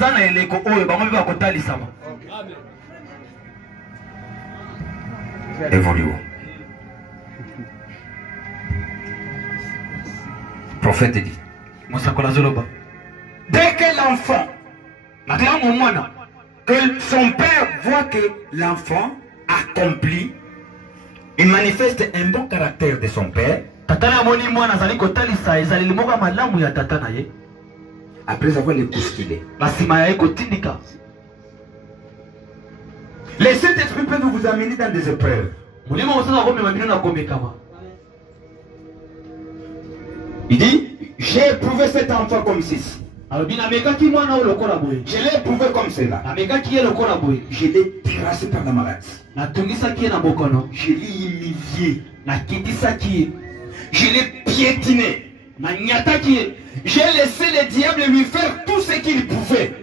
Évoluons. Prophète dit. Dès que l'enfant, que son père voit que l'enfant accomplit, il manifeste un bon caractère de son père. Après avoir les bousculé. Les Saint-Esprit peuvent vous amener dans des épreuves. Il dit, j'ai éprouvé cet enfant comme ceci. Je l'ai éprouvé comme cela. Je l'ai terrassé par la maladie. Je l'ai humilié. Je l'ai piétiné. J'ai laissé le diable lui faire tout ce qu'il pouvait.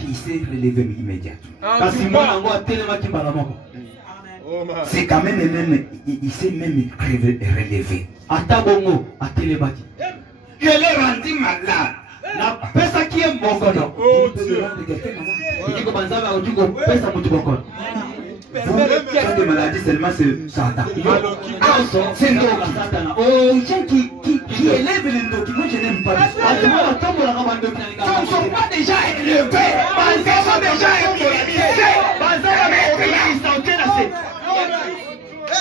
Il s'est relevé immédiatement. C'est quand même, il s'est même relevé. Je l'ai rendu malade. Vous des maladies seulement c'est Satan. C'est Ndoki. Oh, gens qui élèvent les Ndoki, moi je n'aime pas. Ils ne sont pas déjà élevés. Ils sont déjà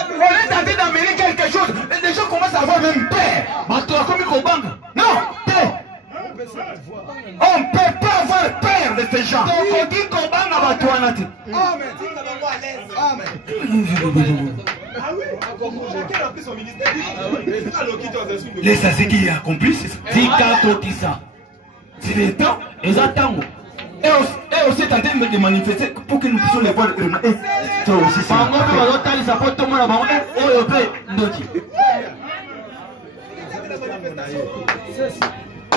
on est en train d'amener quelque chose. Les gens commencent à avoir même peur. Non, on ne peut pas avoir peur de ces gens. Laisse ce qui est accompli, c'est ça. C'est le temps. Et aussi est en train de manifester pour que nous puissions les voir.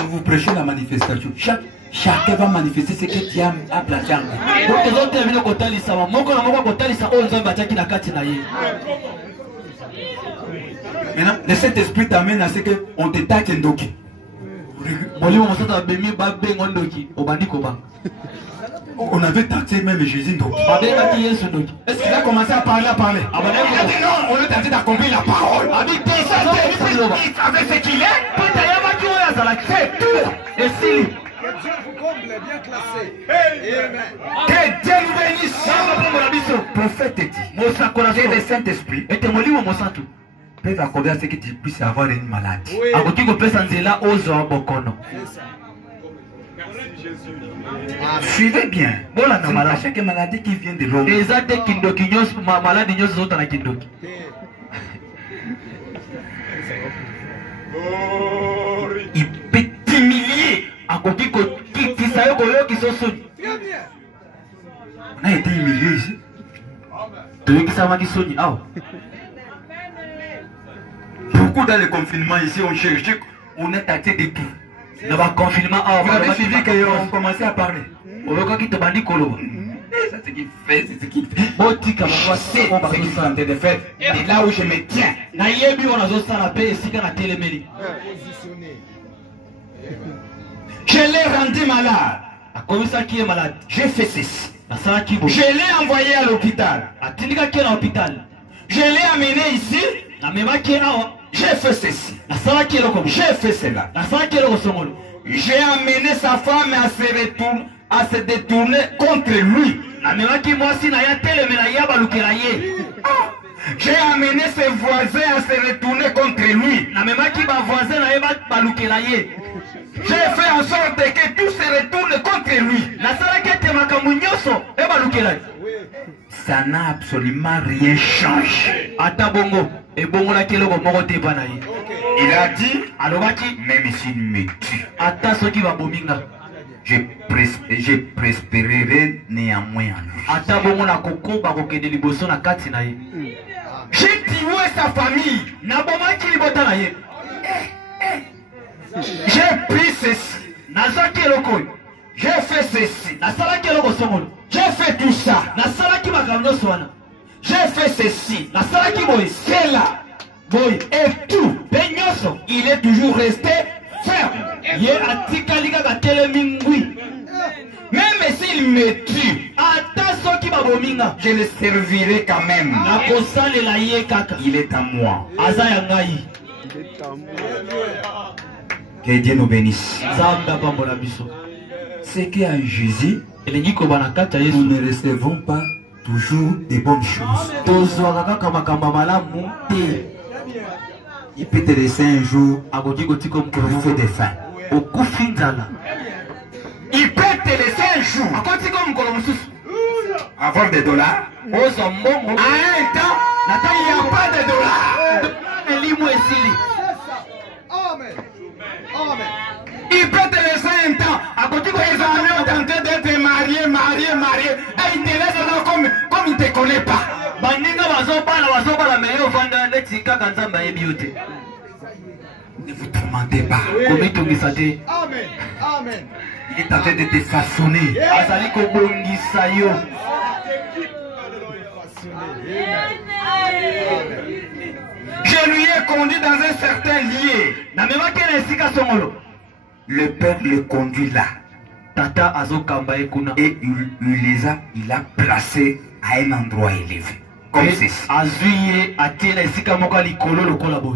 Vous prêchez la manifestation. Chacun va manifester ce que Dieu a placé en lui. Maintenant, le Saint-Esprit t'amène à ce qu'on te taxe Ndoki. On avait taxé même Jésus Ndoki. Est-ce qu'il a commencé à parler? Non, on est en train d'accomplir la parole. Il savait ce qu'il est. C'est tout. Et si que Dieu vous comble, bien classé. que Dieu nous bénisse. Prophète dit, j'ai le Saint-Esprit peut accorder à ce que tu puisses avoir une maladie. Suivez bien. À chaque maladie qui vient de l'homme. Il peut t'humilier. On a été humilié ici. Beaucoup dans le confinement ici, on cherchait, on est taxé de tout. Vous avez suivi qu'on commençait à parler. C'est ce qu'il fait, c'est ce qu'il fait. Je sais ce qu'ils sont en train de faire. Et là où je me tiens. Je l'ai rendu malade. J'ai fait ceci. Je l'ai envoyé à l'hôpital. Je l'ai amené ici. J'ai fait ceci. J'ai fait cela. J'ai amené sa femme à se détourner contre lui. J'ai amené ses voisins à se retourner contre lui. J'ai fait en sorte que tout se retourne contre lui. Ça n'a absolument rien changé. Il a dit, même s'il me tue, je prospérerai néanmoins en lui. J'ai tué sa famille. J'ai pris ceci. J'ai fait ceci. J'ai fait tout ça. J'ai fait ceci. C'est là. Et tout. Il est toujours resté ferme. Même s'il me tue, je le servirai quand même. Il est à moi. Que Dieu nous bénisse. C'est qu'en Jésus, nous ne recevons pas toujours des bonnes choses. Il peut te laisser un jour crever de faim. Il peut te laisser un jour avoir des dollars. À un temps, il n'y a pas de dollars. Amen. Amen. Il peut te laisser un temps. À côté de tes amis sont en train d'être mariés. Et il te laisse là comme il ne te connaît pas. Ne vous tourmentez pas. Amen. Amen. Il est en train de te façonner. Je lui ai conduit dans un certain lieu. Le père le conduit là. Et il a placé à un endroit élevé. Comme ceci.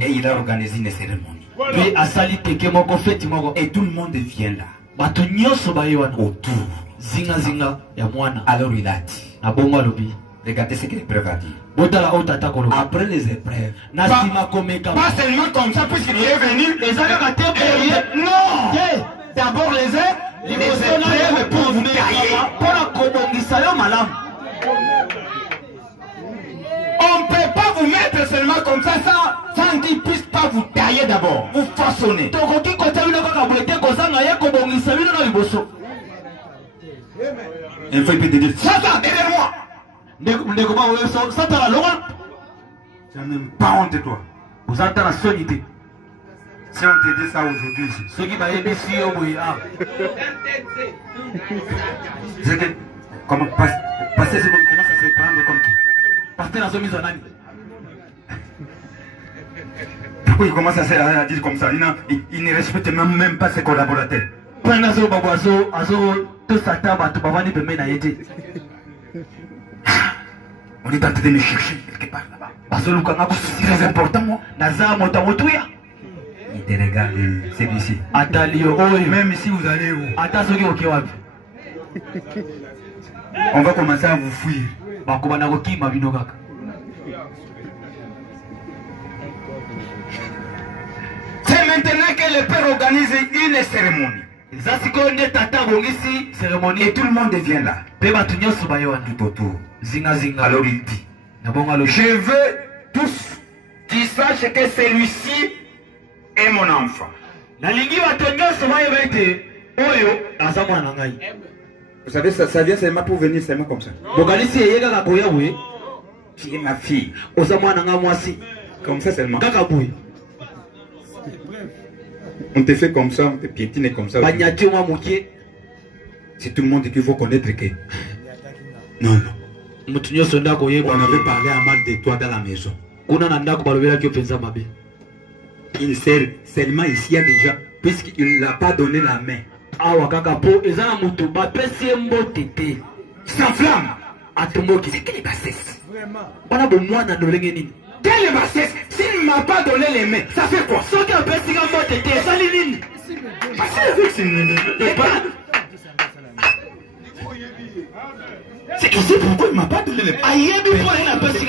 Et il a organisé une cérémonie. Et tout le monde vient là. Autour. Alors il a dit. Regardez ce que l'épreuve a dit. Après les épreuves, pas seulement comme ça, puisqu'il est venu. Non! D'abord les épreuves pour vous tailler. On ne peut pas vous mettre seulement comme ça sans qu'il puisse pas vous tailler d'abord. Vous façonner. Il faut te dire, Satan, derrière moi. Tu n'as même pas honte de toi. Si on te dit ça aujourd'hui, comment ça se prend comme qui? Pourquoi il commence à dire comme ça? Il ne respecte même pas ses collaborateurs. On est en train de me chercher quelque part là-bas. C'est très important, moi. Il te regarde, celui-ci. Même si vous allez où? On va commencer à vous fuir. C'est maintenant que le père organise une cérémonie. Et tout le monde vient là. Tout autour. Alors il dit, je veux tous qu'ils sachent que celui-ci est mon enfant. Vous savez, ça vient seulement pour venir seulement comme ça. Tu es ma fille. Comme ça seulement. On te fait comme ça, on te piétine comme ça. C'est tout le monde qu'il faut connaître que. Non. On avait parlé à mal de toi dans la maison. Il sert seulement ici, il y a déjà, puisqu'il n'a pas donné la main. S'enflamme. C'est quelle bassesse? Quelle bassesse? S'il ne m'a pas donné les mains, ça fait quoi? C'est ici pourquoi il ne m'a pas donné les mains.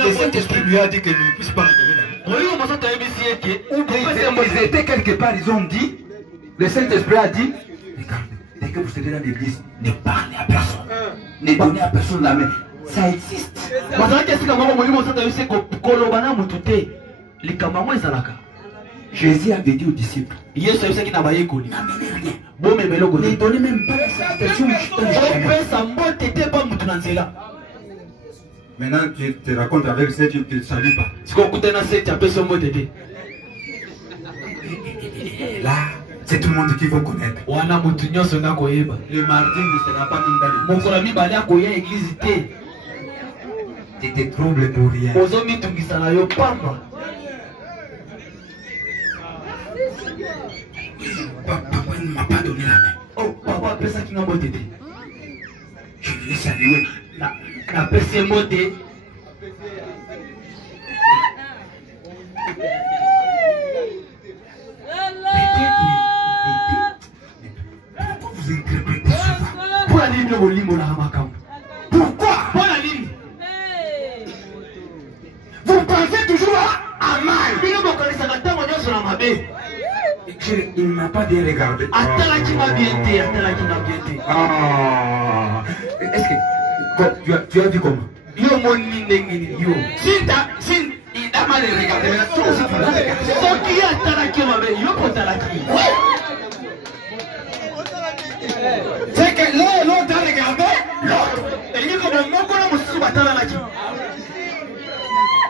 Le Saint-Esprit lui a dit que je ne puisse pas me donner la main. Ils étaient quelque part, ils ont dit, le Saint-Esprit a dit, regardez, dès que vous serez dans l'église, ne parlez à personne. Ne donnez à personne la main. Ça existe. Jésus avait dit aux disciples, n'amenez rien. Ne donnez même pas la salutation. Maintenant, tu te racontes avec ça, tu ne te salues pas. Là, c'est tout le monde qu'il faut connaître. Le mardi ne sera pas même dans l'église. Tu te troubles pour rien. Papa ne m'a pas donné la main. Oh, papa, après ça qui m'a beauté. Je lui ai salué. La personne est beauté. vous interprétez souvent. Pour la ligne de Bolingo, la Ramakam. Pourquoi? Pour la ligne. Vous pensez toujours à mal. Il ne m'a pas bien regardé. Attends, qui m'a bien été, attends, qui m'a bien été. Ah. Est-ce que tu as vu comment? Yo, mon ligne, yo. Si il a mal regardé, mais toi aussi tu l'as regardé. Son qui attend qui m'a bien, yo, pour t'alaki. C'est que l'autre a regardé l'autre. Et il dit que mon mot, on m'a dit.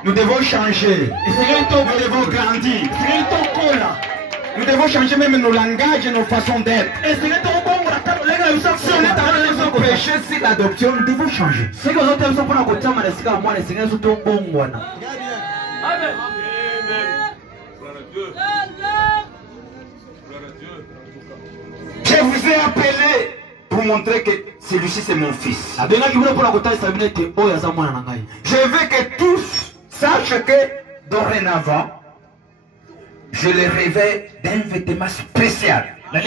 Nous devons changer. Nous devons grandir. Nous devons changer même nos langages et nos façons d'être. Si on est en train de pécher, c'est l'adoption, nous devons changer. Je vous ai appelé pour montrer que celui-ci c'est mon fils. Je veux que tous sachent que dorénavant, je les rêvais d'un vêtement spécial. Je veux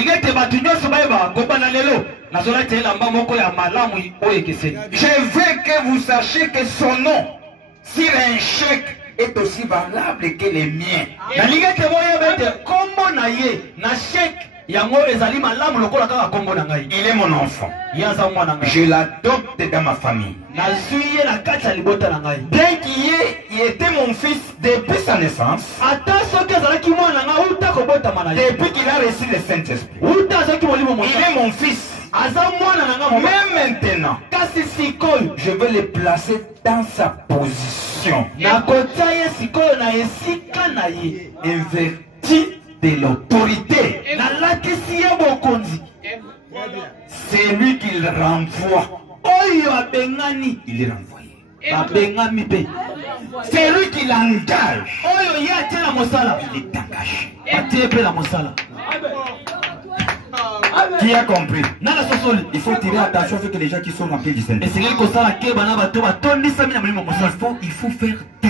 que vous sachiez que son nom, sur un chèque, est aussi valable que les miens. Il est mon enfant. Je l'adopte dans ma famille. Bien qu'il était mon fils depuis sa naissance, depuis qu'il a reçu le Saint-Esprit, il est mon fils. Même maintenant, je vais le placer dans sa position. Inverti de l'autorité. C'est lui qui le renvoie. Il est renvoyé. C'est lui qui l'engage. Il est engagé. Qui a compris? Il faut tirer attention à ce que les gens qui sont remplis du Saint-Esprit. Il faut faire tout.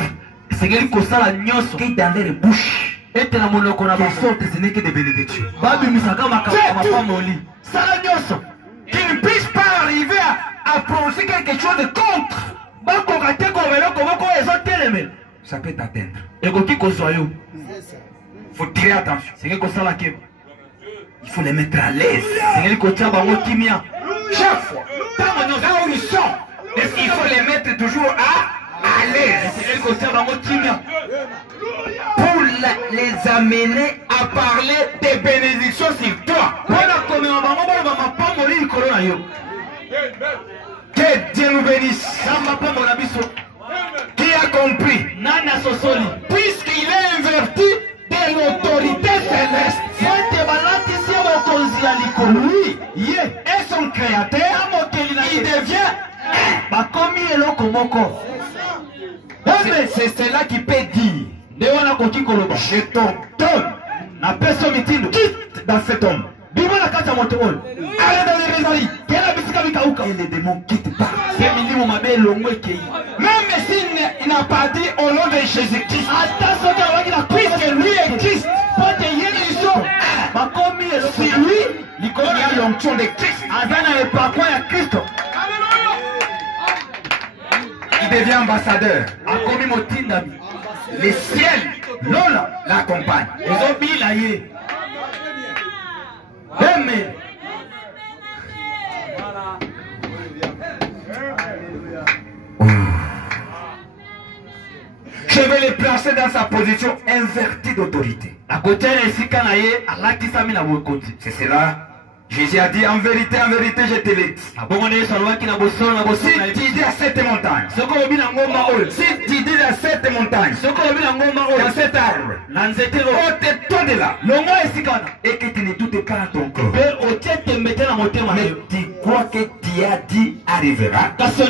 Qui dans leur bouche. Qui sortent, ce n'est que des bénédictions. Qui ne puisse pas arriver à prononcer quelque chose de contre. Ça peut t'atteindre. Il faut tirer attention. Il faut les mettre à l'aise. Chaque fois, là où ils sont, il faut les mettre toujours à l'aise. Pour les amener à parler des bénédictions sur toi. Que Dieu nous bénisse. Qui a compris? Puisqu'il est inverti de l'autorité céleste. Lui et son créateur, il devient c'est cela qui peut dire. Je t'en donne. Quitte dans cet homme. Allez dans les résailles. Et les démons quittent pas. Même s'il n'a pas dit au nom de Jésus-Christ. Puisque lui existe. C'est lui qui a l'onction de Christ. Il devient ambassadeur. Les ciels l'accompagnent. Amen. Je vais les placer dans sa position invertie d'autorité. C'est cela. Jésus a dit en vérité, je te l'ai dit. Si tu dis à cette montagne, si tu dis à cette montagne, dans cet arbre, ôte-toi de là, et que tu ne doutes pas à ton corps, mais tu crois que tu as dit arrivera, cela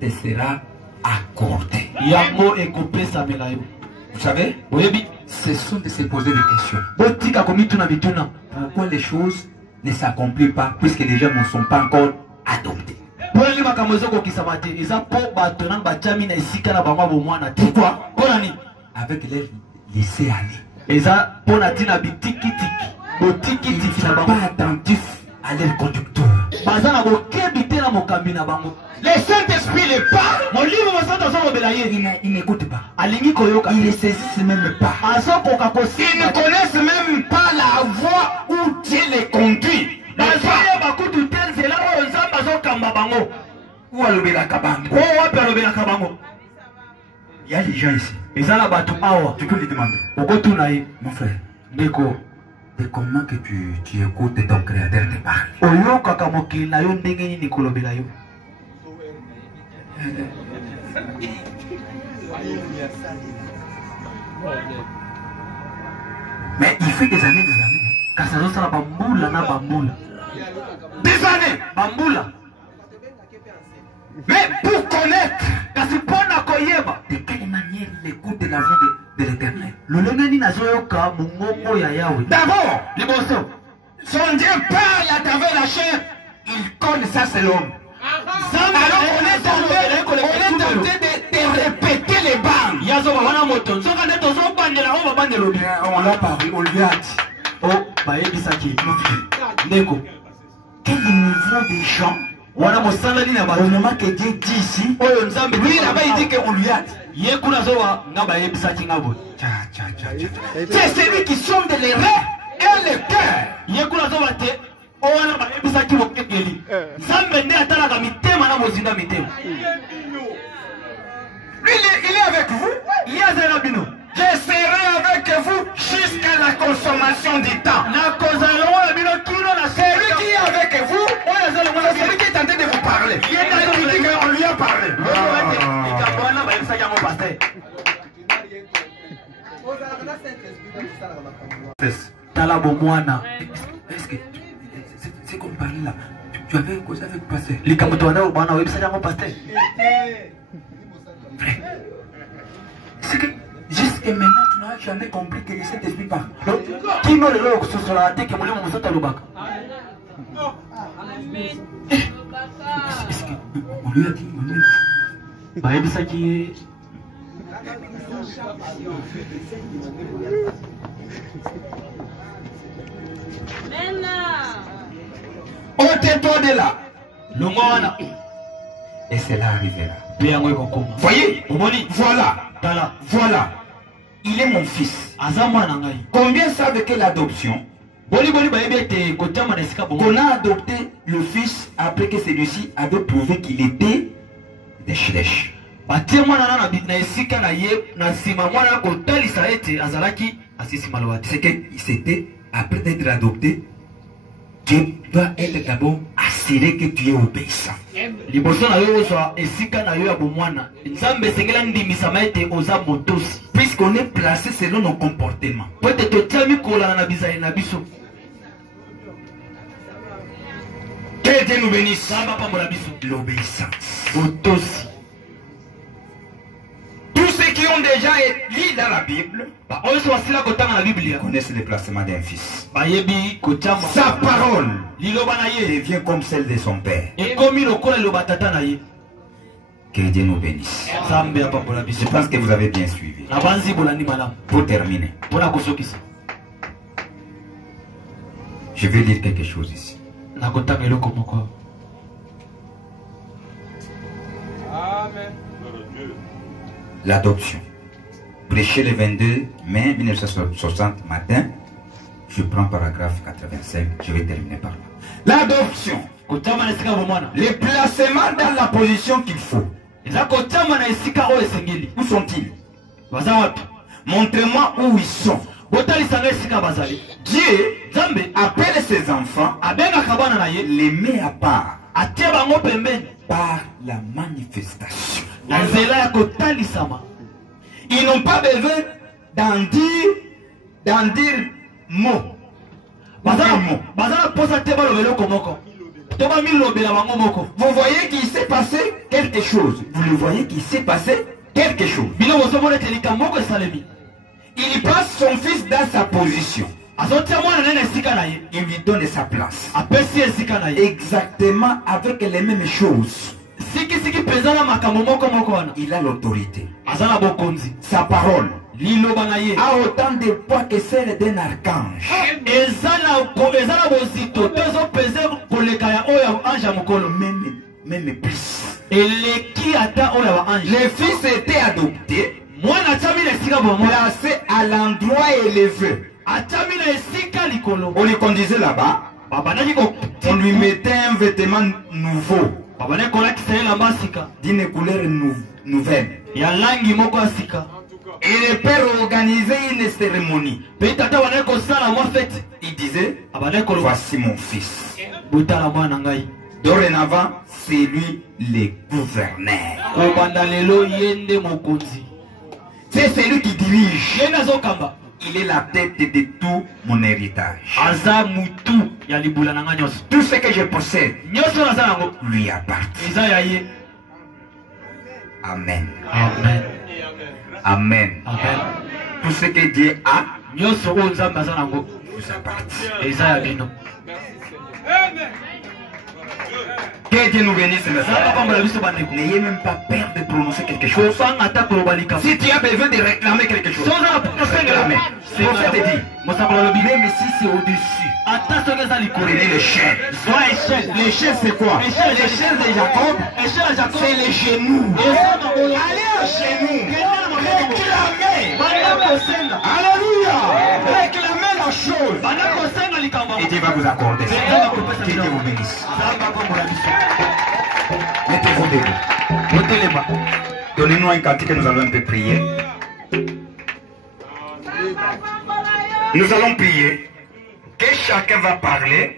te sera accordé. Vous savez, ce sont de se poser des questions. Pourquoi les choses ne s'accomplissent pas puisque les gens ne sont pas encore adoptés? Pourquoi? Avec les laisser aller. pas attentifs à leur conducteur. Le Saint-Esprit les parle, ils n'écoutent pas. Ils ne saisissent même pas. Ils ne connaissent même pas la voie où Dieu les conduit. Où il y a des gens ici. Tu peux lui demander. Mon frère, de comment que tu écoutes ton Créateur te parler? Mais il fait des années. Des années. Mais pour connaître, de quelle manière il écoute la voix de l'Éternel? D'abord, son Dieu parle à travers la chair. Il connaît ça, c'est l'homme. Alors on est tenté de répéter les bandes. On l'a parlé, on lui a dit. Quel niveau des gens? Au moment que Dieu dit ici, lui là-bas il dit qu'on lui a dit. C'est celui qui sonde les reins et le cœur. Lui, il est avec vous. Je serai avec vous jusqu'à la consommation du temps. C'est lui qui est avec vous. C'est celui qui est en train de vous parler. On lui a parlé. Est-ce que c'est comme parler là? Tu avais causé avec le pasteur. C'est que jusqu'à maintenant tu n'as jamais compris que le Saint-Esprit parle. Qui n'a le que ce soit la tête que mon nom est au bac. Est-ce qu'on lui a dit? Ôtez-toi de là. Et cela arrivera. Voyez, voilà. Il est mon fils. Combien savent que l'adoption? Qu'on a adopté le fils après que celui-ci avait prouvé qu'il était des chlèches. C'est que c'était après d'être adopté. Dieu doit être d'abord assuré que tu es obéissant. Puisqu'on est placé selon nos comportements. Que Dieu nous bénisse. L'obéissance. Tous ceux qui ont déjà lu dans la Bible connaissent le placement d'un fils. Sa parole devient comme celle de son père. Que Dieu nous bénisse. Je pense que vous avez bien suivi. Pour terminer, je vais dire quelque chose ici. Amen. L'adoption. Prêché le 22 mai 1960 matin. Je prends paragraphe 85. Je vais terminer par là. L'adoption. Le placement dans la position qu'il faut. Où sont-ils? Montrez-moi où ils sont. Dieu appelle ses enfants, les met à part par la manifestation. Ils n'ont pas besoin d'en dire mot. Vous voyez qu'il s'est passé quelque chose. Vous le voyez qu'il s'est passé quelque chose. Il place son fils dans sa position. Il lui donne sa place. Exactement avec les mêmes choses. Il a l'autorité. Sa parole a autant de poids que celle d'un archange. Même plus. Le fils était adopté, placé à l'endroit élevé. On le conduisait là-bas. On lui mettait un vêtement nouveau, d'une couleur nouvelle. Et le père organisait une cérémonie. Il disait, voici mon fils. Dorénavant, c'est lui le gouverneur. C'est celui qui dirige. Il est la tête de tout mon héritage. Tout ce que je possède lui appartient. Amen. Amen. Amen. Amen. Tout ce que Dieu a vous vous appartient. Que Dieu nous bénisse. N'ayez même pas peur de prononcer quelque chose. Si tu as besoin de réclamer quelque chose, réclamer. Prophète dit, même si c'est au-dessus, prenez le chêne. Les chênes c'est quoi? Les chênes de Jacob, c'est les genoux. Allez à genoux. Réclamez. Alléluia. Réclamez la chose. Et Dieu va vous accorder. Que Dieu vous bénisse. Mettez-vous debout. Donnez-nous un cantique que nous allons un peu prier. Nous allons prier. Que chacun va parler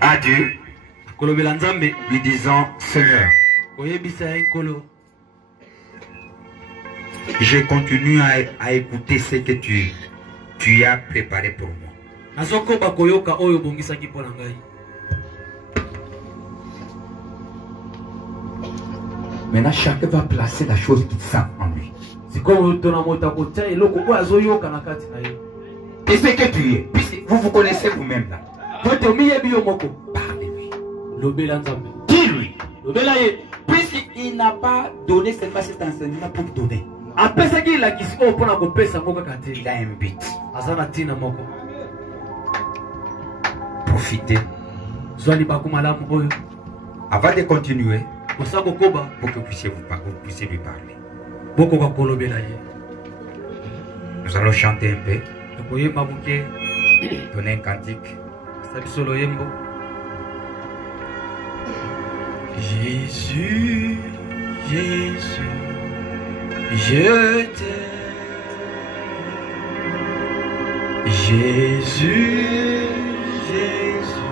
à Dieu, lui disant, Seigneur, je continue à écouter ce que tu as préparé pour moi. Maintenant, chacun va placer la chose qu'il sent en lui. Et ce que tu es, vous vous connaissez vous-même là. Parlez-lui. Dis-lui. Puisqu'il n'a pas donné seulement cet enseignement pour donner. Il a un but. Profitez. Avant de continuer, pour que vous puissiez lui parler. Nous allons chanter un peu. Donner un cantique. Jésus, Jésus, je t'aime. Jésus, Jésus.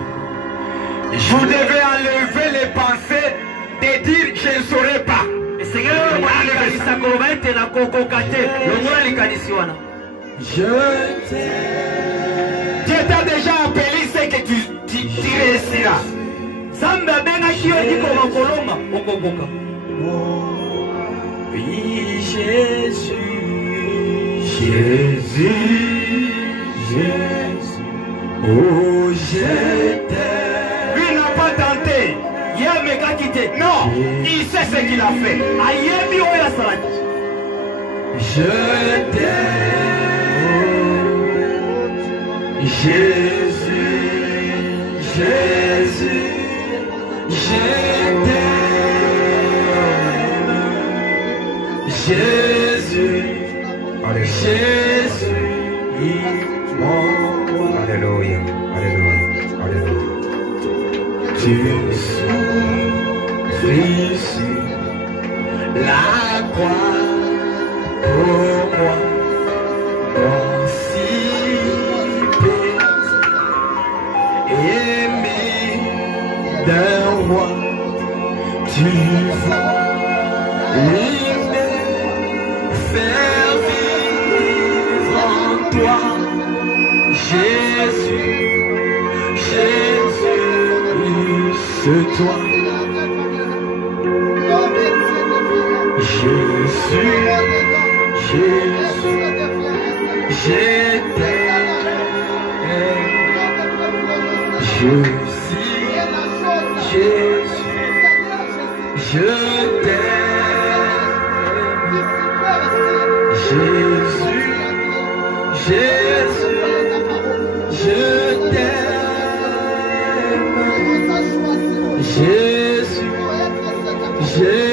Vous devez enlever les pensées de dire je ne saurais pas. Je t'aime. Dieu t'a déjà appelé ce que tu réussiras. Oui, Jésus, Jésus, Jésus. Oh, je t'aime. Lui n'a pas tenté. Non, il sait ce qu'il a fait. Je t'aime. Jésus, Jésus, je t'aime. Jésus, Jésus, Alléluia, Alléluia, Alléluia. Tu souffres sur la croix pour moi. Mon si aimé d'un roi, tu veux faire vivre en toi, Jésus, Jésus, c'est toi. Jésus, Jésus, je t'aime. Jésus, je t'aime. Jésus, Jésus, je t'aime. Jésus, Jésus.